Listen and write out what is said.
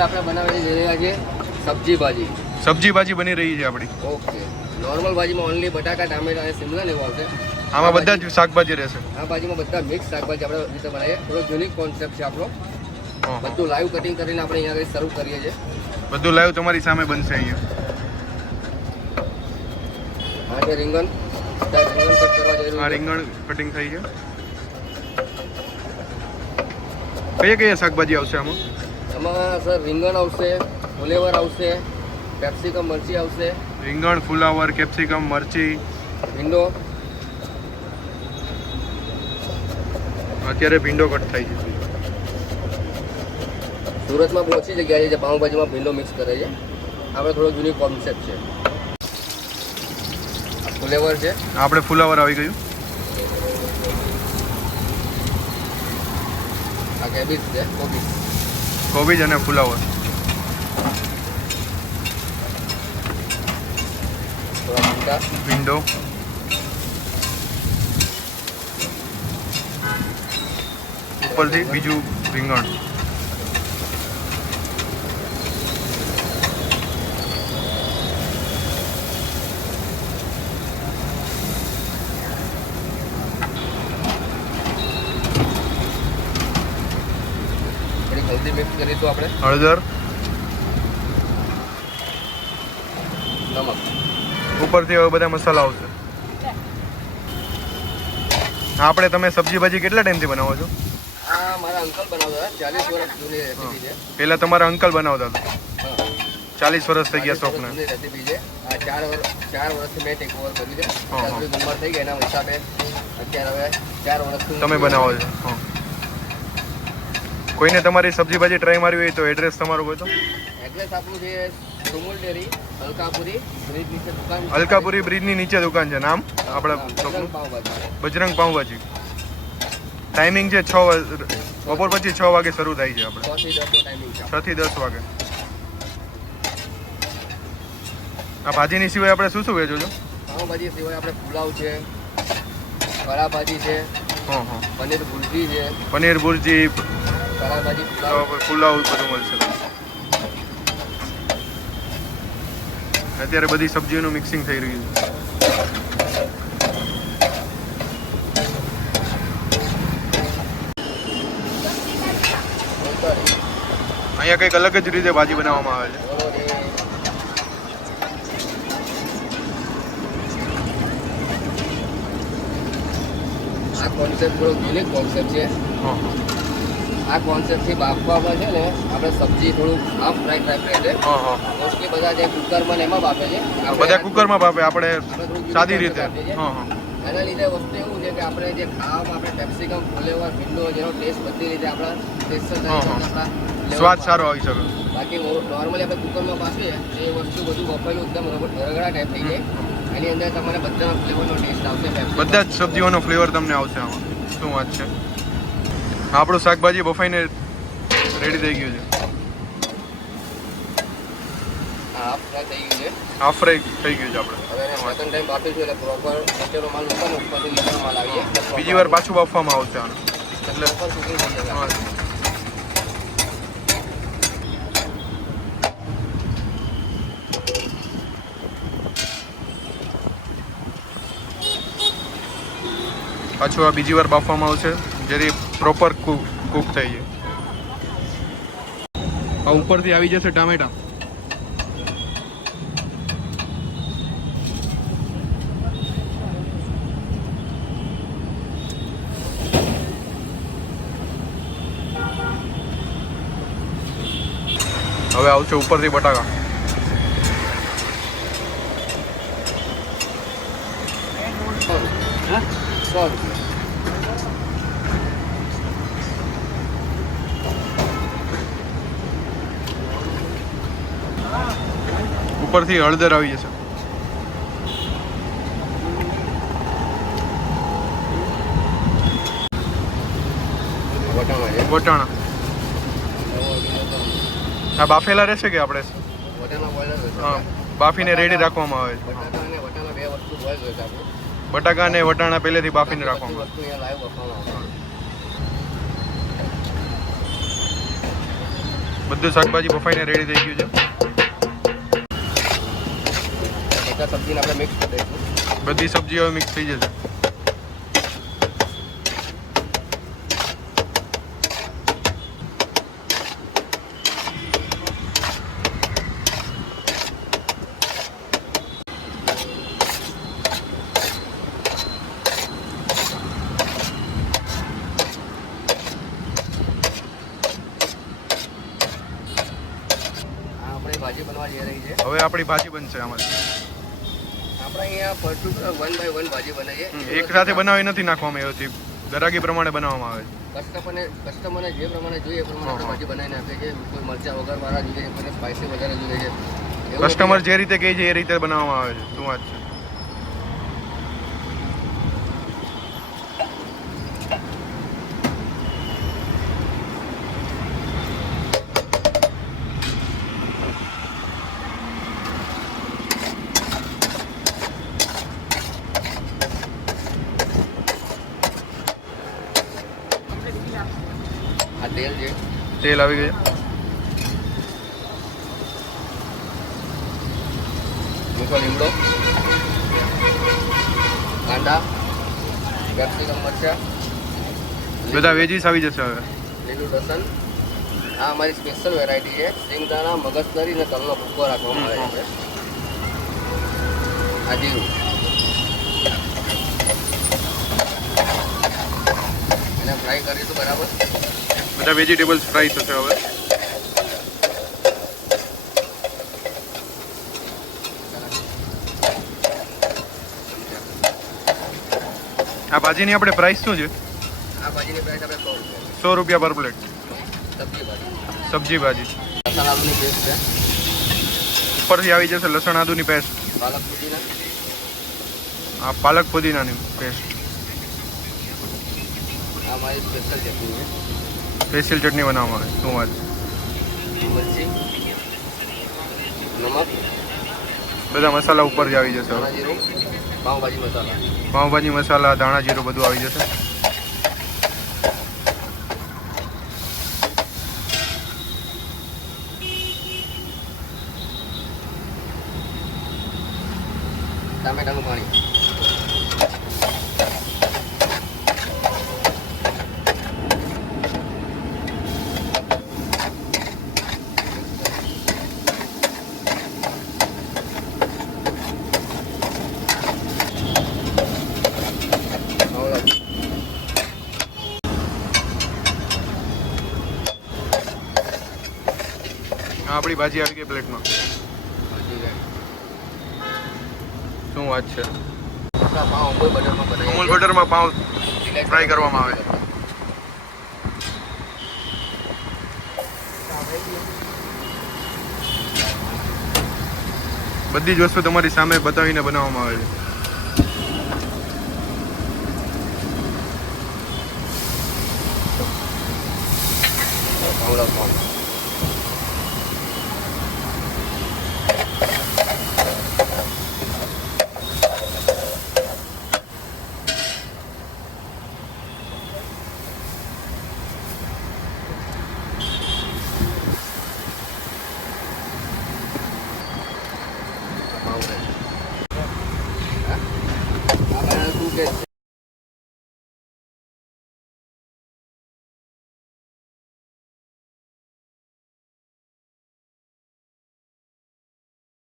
હવે આપણે બનાવવાની જઈ રહ્યા છીએ સબ્જી ભાજી. સબ્જી ભાજી બની રહી છે આપણી. ઓકે. નોર્મલ ભાજીમાં ઓનલી બટાકા, ટામેટા અને શિમલા લેવું આવશે. આમાં બધા જ શાકભાજી રહેશે. આ ભાજીમાં બધા મિક્સ શાકભાજી આપણે રીતે બનાવીએ. થોડો યુનિક કોન્સેપ્ટ છે આપણો. બધું લાઈવ કટિંગ કરીને આપણે અહીંયા સર્વ કરીએ છીએ. બધું લાઈવ તમારી સામે બનશે અહીંયા. આ છે રીંગણ. રીંગણ કટ કરવા જઈ રહ્યું. આ રીંગણ કટિંગ થઈ છે. કયા કયા શાકભાજી આવશે આમાં? આમાં સર રીંગણ આવશે, ફુલેવર આવશે, કેપ્સિકમ મરચી આવશે. રીંગણ, ફુલાવર, કેપ્સિકમ, મરચી, ભીંડો. અત્યારે ભીંડો કટ થાય છે. સુરતમાં બહુ ઓછી જગ્યા છે જે પાઉંભાજીમાં ભીંડો મિક્સ કરે છે. આપણે થોડો યુનિક કોન્સેપ્ટ છે. ફુલેવર છે. આપણે ફુલાવર આવી ગયું. આ કેબેજ છે, કોબીજ. કોબીજ અને ફુલાવર. થોડા ભીંડો. ઉપરથી બીજું રીંગણ. હલ્દી મિક્સ કરીશું આપણે. હળદર, નમક. ઉપરથી હવે બધા મસાલા આવશે. આપણે તમે સબ્જી ભાજી કેટલા ટાઈમથી બનાવો છો? આ મારા અંકલ બનાવતા હતા. 40 વર્ષ જૂની રેસીપી છે. પહેલા તમારા અંકલ બનાવતા હતા. હા, 40 વર્ષ થઈ ગયા શોપને. જૂની રેસીપી છે. આ 4 વર્ષથી મેં ટેક ઓવર કર્યું છે. અત્યારે ઉંમર થઈ ગઈ એના હિસાબે અત્યારે હવે 4 વર્ષથી તમે બનાવો છો. હા. કોઈને તમારી સબ્જી ભાજી ટ્રાય મારવી હોય તો એડ્રેસ તમારું કહો તો. એડ્રેસ આપણું છે સુમુલ ડેરી, અલકાપુરી બ્રિજ નીચે દુકાન. અલકાપુરી બ્રિજની નીચે દુકાન છે. નામ આપણા શોપનું? બજરંગ પાઉંભાજી. ટાઈમિંગ છે 6 બપોર પછી 6 વાગે શરૂ થાય છે. આપણે 6 થી 10 વાગે. આ ભાજીની સિવાય આપણે શું શું વેચો છો? પાઉંભાજી સિવાય આપણે પુલાવ છે, કળા ભાજી છે, પનીર ભુરજી છે. પનીર ભુરજી, કળા ભાજી, પુલાવ બધું મળશે. અત્યારે બધી સબ્જીઓનું મિક્સિંગ થઈ રહ્યું છે. અહીંયા કંઈક અલગ જ રીતે ભાજી બનાવવામાં આવે છે. આ કોન્સેપ્ટ થોડો યુનિક કોન્સેપ્ટ છે. આ કોન્સેપ્ટથી બાફવામાં છે ને આપણે સબ્જી થોડું હાફ ફ્રાય ટાઈપ રહે છે. મોસ્ટલી બધા જે કુકરમાં ને એમાં બાફે છે. બધા કુકરમાં બાફે, આપણે સાદી રીતે. એના લીધે વસ્તુ એવું છે કે આપણે જે ખાવામાં આપણે કેપ્સિકમ, ફુલેવર, ભીંડો જેનો ટેસ્ટ બધી રીતે આપણા સ્વાદ સારો આવી શકે. બાકી નોર્મલી આપણે કુકરમાં બાફીએ એ વસ્તુ બધું બફેલું એકદમ રગડા ટાઈપ થઈ જાય. એની અંદર તમારે બધા ફ્લેવરનો ટેસ્ટ આવશે. બધા જ સબ્જીઓનો ફ્લેવર તમને આવશે આમાં. શું વાત છે. આપણું શાકભાજી બફાઈને રેડી થઈ ગયું છે. હાફ ફ્રાય થઈ ગયું છે. હાફ ફ્રાય થઈ ગયું છે આપણે. હવે એને સેકન્ડ ટાઈમ બાફીશું એટલે પ્રોપર નીચેનો માલ ઉપર ઉપરથી નીચેનો માલ આવીએ. બીજી વાર પાછું બાફવામાં આવશે આને. એટલે પ્રોપર કુકિંગ થઈ જશે. પાછું આ બીજી વાર બાફવામાં આવશે જેથી પ્રોપર કુક થઈ જાય. આ ઉપરથી આવી જશે ટામેટા. હવે આવશે ઉપરથી બટાકા. ઉપરથી હળદર આવી જશે. વટાણા. આ બાફેલા રહેશે કે આપણે? હા, બાફીને રેડી રાખવામાં આવે છે. બટાકા અને વટાણા પહેલેથી બાફીને રાખવામાં આવે. બધું શાકભાજી બફાઈને રેડી થઈ ગયું છે. બધા સબ્જીને આપણે મિક્સ કરી દઈશું. બધી સબ્જીઓ મિક્સ થઈ જશે. ભાજી બનવા જઈ રહી છે. હવે આપણી ભાજી બનશે આમાં. આપણે અહીંયા પર્ટિક્યુલર 1 બાય 1 ભાજી બનાવીએ. એક સાથે બનાવી નથી નાખવામાં આવતી, ગરાગી પ્રમાણે બનાવવામાં આવે છે. કસ્ટમરને જે પ્રમાણે જોઈએ એ પ્રમાણે આપણે ભાજી બનાવીને આપીએ છીએ. કોઈ મરચાં વગરવાળા જોઈએ છે, કોઈ સ્પાઇસી વધારે જોઈએ છે. કસ્ટમર જે રીતે કહે છે એ રીતે બનાવવામાં આવે છે. શું વાત છે? આ તેલ છે. તેલ આવી ગયું. મીઠો લીમડો, કાંદા, કેપ્સિકમ, મરચાં, બધા વેજીસ આવી જશે હવે. લીલું લસણ. આ અમારી સ્પેશિયલ વેરાયટી છે. સિંગદાણા, મગજતરી અને તલનો ભૂકો રાખવામાં આવે છે. આ જીરું. એને ફ્રાય કરીશું બરાબર. બધા વેજીટેબલ્સ ફ્રાય થશે હવે. આ ભાજીની આપણે પ્રાઇસ શું છે? આ ભાજીની પ્રાઇસ આપણે 100 100 રૂપિયા રૂપિયા. પર પ્લેટ. સબ્જી ભાજી. સબ્જી ભાજી. લસણ આદુની પેસ્ટ છે. ઉપરથી આવી જશે લસણ આદુની પેસ્ટ. પાલક પુદીના. આ પાલક પુદીનાની પેસ્ટ. આ મારી સ્પેશિયલ ચટણી છે. સ્પેશિયલ ચટણી બનાવવામાં આવે. શું વાત છે? મરચી, નમક, બધા મસાલા ઉપરથી આવી જશે ધાણા હવે. જીરું, પાવભાજી મસાલા. પાઉંભાજી મસાલા, ધાણા જીરું બધું આવી જશે. ટામેટાનું પાણી. આપણી ભાજી આવી ગઈ પ્લેટમાં. શું વાત છે? અમૂલ બટરમાં પાઉં ફ્રાય કરવામાં આવે છે. બધી જ વસ્તુ તમારી સામે બતાવીને બનાવવામાં આવે છે.